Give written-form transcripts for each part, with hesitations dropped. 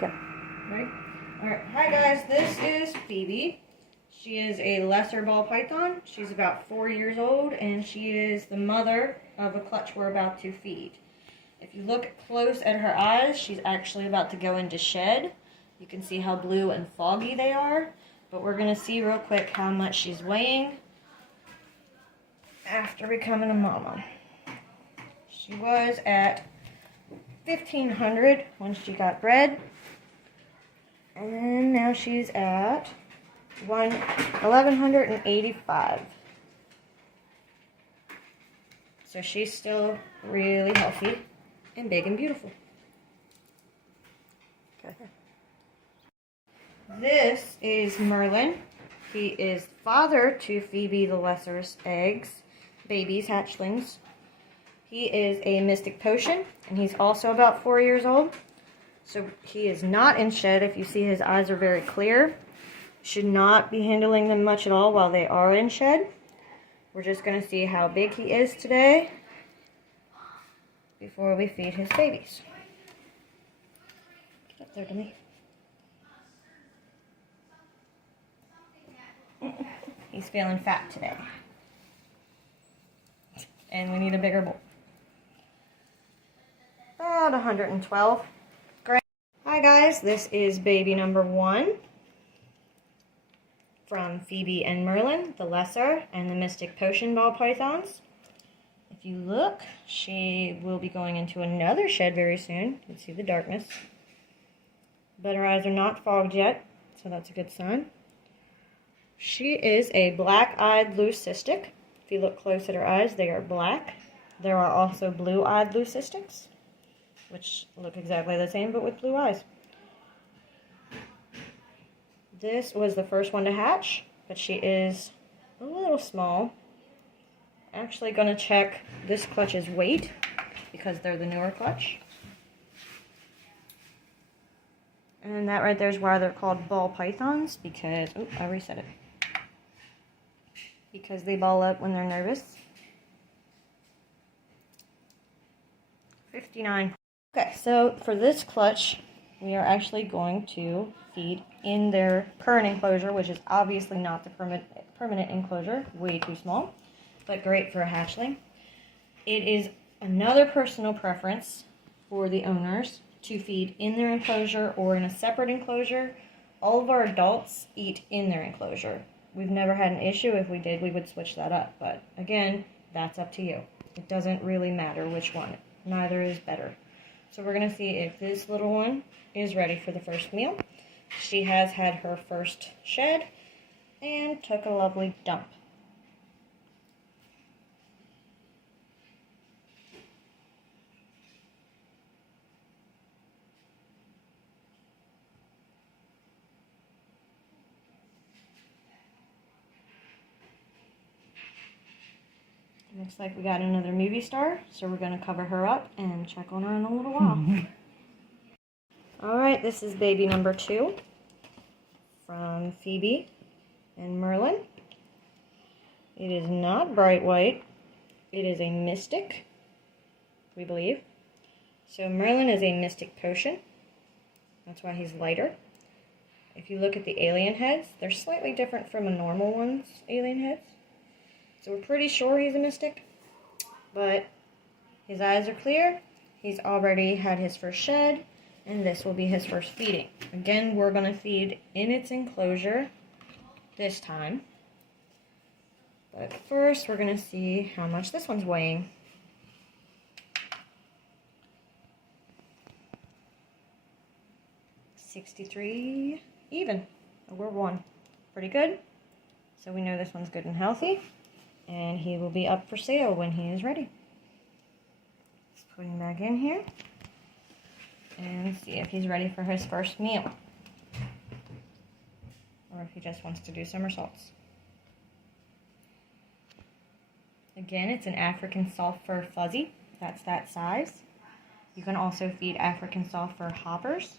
Go. Ready? Alright, hi guys, this is Phoebe. She is a lesser ball python. She's about 4 years old, and she is the mother of a clutch we're about to feed. If you look close at her eyes, she's actually about to go into shed. You can see how blue and foggy they are, but we're going to see real quick how much she's weighing after becoming a mama. She was at 1,500 when she got bred, and now she's at 1,185. So she's still really healthy and big and beautiful. Okay. This is Merlin. He is father to Phoebe the Lesser's babies, hatchlings. He is a Mystic Potion, and he's also about 4 years old. So he is not in shed. If you see, his eyes are very clear. Should not be handling them much at all while they are in shed. We're just going to see how big he is today before we feed his babies. Get up there to me. He's feeling fat today. And we need a bigger bowl. About 112. Great. Hi guys, this is baby number 1 from Phoebe and Merlin, the Lesser and the Mystic Potion ball pythons. If you look, she will be going into another shed very soon. You can see the darkness. But her eyes are not fogged yet, so that's a good sign. She is a black-eyed leucistic. If you look close at her eyes, they are black. There are also blue-eyed leucistics, which look exactly the same, but with blue eyes. This was the first one to hatch, but she is a little small. Actually going to check this clutch's weight, because they're the newer clutch. And that right there is why they're called ball pythons, because, oh, I reset it. Because they ball up when they're nervous. 59. Okay, so for this clutch, we are actually going to feed in their current enclosure, which is obviously not the permanent enclosure, way too small, but great for a hatchling. It is another personal preference for the owners to feed in their enclosure or in a separate enclosure. All of our adults eat in their enclosure. We've never had an issue. If we did, we would switch that up. But again, that's up to you. It doesn't really matter which one. Neither is better. So we're going to see if this little one is ready for the first meal. She has had her first shed and took a lovely dump. Looks like we got another movie star, so we're going to cover her up and check on her in a little while. Alright, this is baby number 2 from Phoebe and Merlin. It is not bright white. It is a mystic, we believe. So Merlin is a Mystic Potion. That's why he's lighter. If you look at the alien heads, they're slightly different from a normal one's alien heads. So we're pretty sure he's a mystic, but his eyes are clear. He's already had his first shed, and this will be his first feeding. Again, we're going to feed in its enclosure this time. But first, we're going to see how much this one's weighing. 63 even, over 1. Pretty good. So we know this one's good and healthy. And he will be up for sale when he is ready. Just put him back in here. And see if he's ready for his first meal. Or if he just wants to do somersaults. Again, it's an African soft fur fuzzy. That's that size. You can also feed African soft fur hoppers.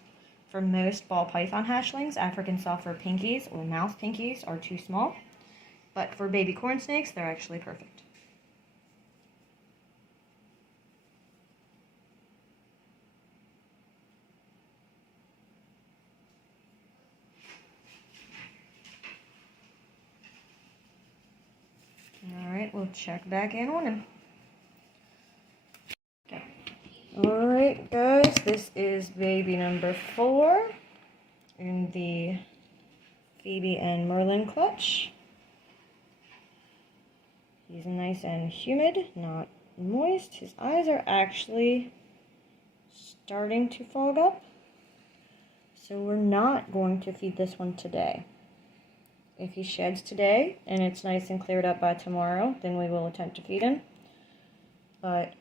For most ball python hatchlings, African soft fur pinkies or mouse pinkies are too small. But for baby corn snakes, they're actually perfect. check back in on him. Okay. Alright guys, this is baby number 4 in the Phoebe and Merlin clutch. He's nice and humid, not moist. His eyes are actually starting to fog up. So we're not going to feed this one today. If he sheds today and it's nice and cleared up by tomorrow, then we will attempt to feed him. But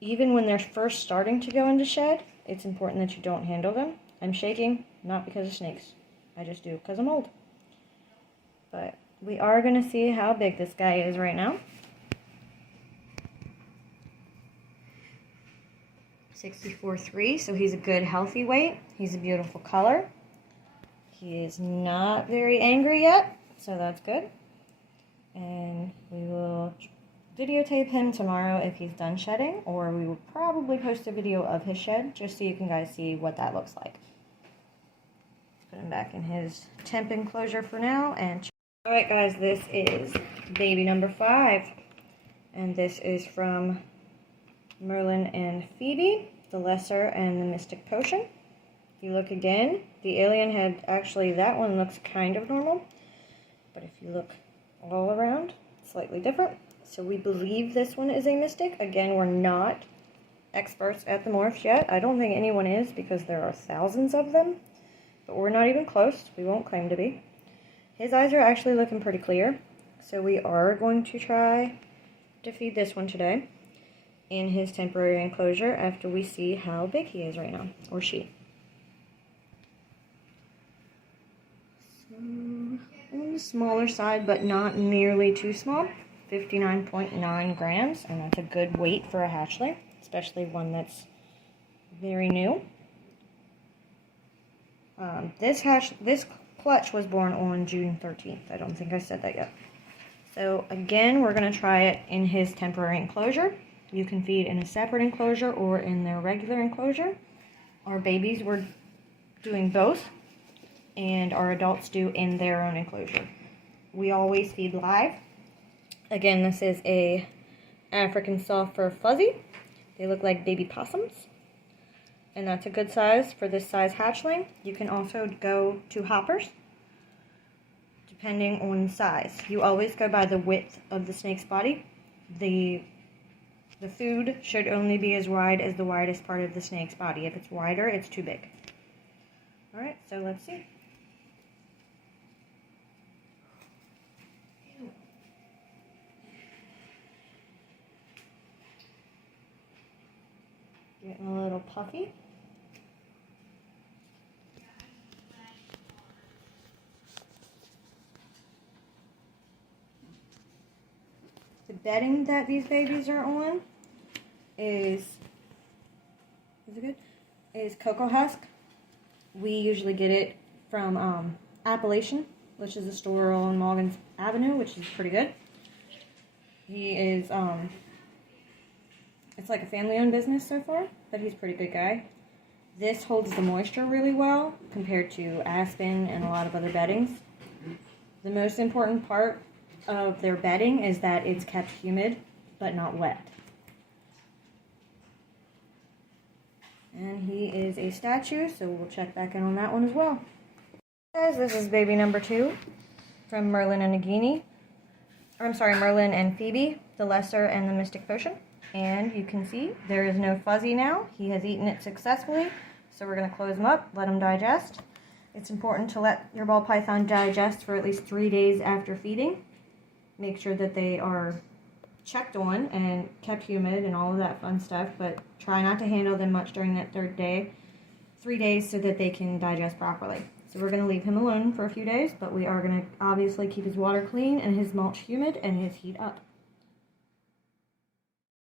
even when they're first starting to go into shed, it's important that you don't handle them. I'm shaking, not because of snakes. I just do because I'm old. But we are going to see how big this guy is right now. 64.3, so he's a good healthy weight. He's a beautiful color. He is not very angry yet, so that's good. And we will videotape him tomorrow if he's done shedding, or we will probably post a video of his shed just so you can guys see what that looks like. Put him back in his temp enclosure for now. And alright guys, this is baby number 5, and this is from Merlin and Phoebe, the Lesser and the Mystic Potion. If you look again, the alien head, actually that one looks kind of normal, but if you look all around, slightly different. So we believe this one is a Mystic. Again, we're not experts at the morphs yet. I don't think anyone is because there are thousands of them, but we're not even close. We won't claim to be. His eyes are actually looking pretty clear, so we are going to try to feed this one today in his temporary enclosure after we see how big he is right now, or she. So, on the smaller side, but not nearly too small. 59.9 grams, and that's a good weight for a hatchling, especially one that's very new. This clutch was born on June 13th. I don't think I said that yet. So again, we're going to try it in his temporary enclosure. You can feed in a separate enclosure or in their regular enclosure. Our babies were doing both, and our adults do in their own enclosure. We always feed live. Again, this is a African soft fur fuzzy. They look like baby possums, and that's a good size for this size hatchling. You can also go to hoppers, depending on the size. You always go by the width of the snake's body. The food should only be as wide as the widest part of the snake's body. If it's wider, it's too big. Alright, so let's see. Getting a little puffy. The bedding that these babies are on is cocoa husk. We usually get it from Appalachian, which is a store on Morgan's Avenue, which is pretty good. He is, it's like a family-owned business so far, but he's a pretty good guy. This holds the moisture really well compared to Aspen and a lot of other beddings. The most important part of their bedding is that it's kept humid but not wet. And he is a statue, so we'll check back in on that one as well. Guys, this is baby number 2 from Merlin and Nagini. Merlin and Phoebe, the Lesser and the Mystic Potion. And you can see there is no fuzzy now. He has eaten it successfully, so we're going to close him up, let him digest. It's important to let your ball python digest for at least 3 days after feeding. Make sure that they are checked on and kept humid and all of that fun stuff, but try not to handle them much during that 3 days so that they can digest properly. So we're going to leave him alone for a few days, but we are going to obviously keep his water clean and his mulch humid and his heat up.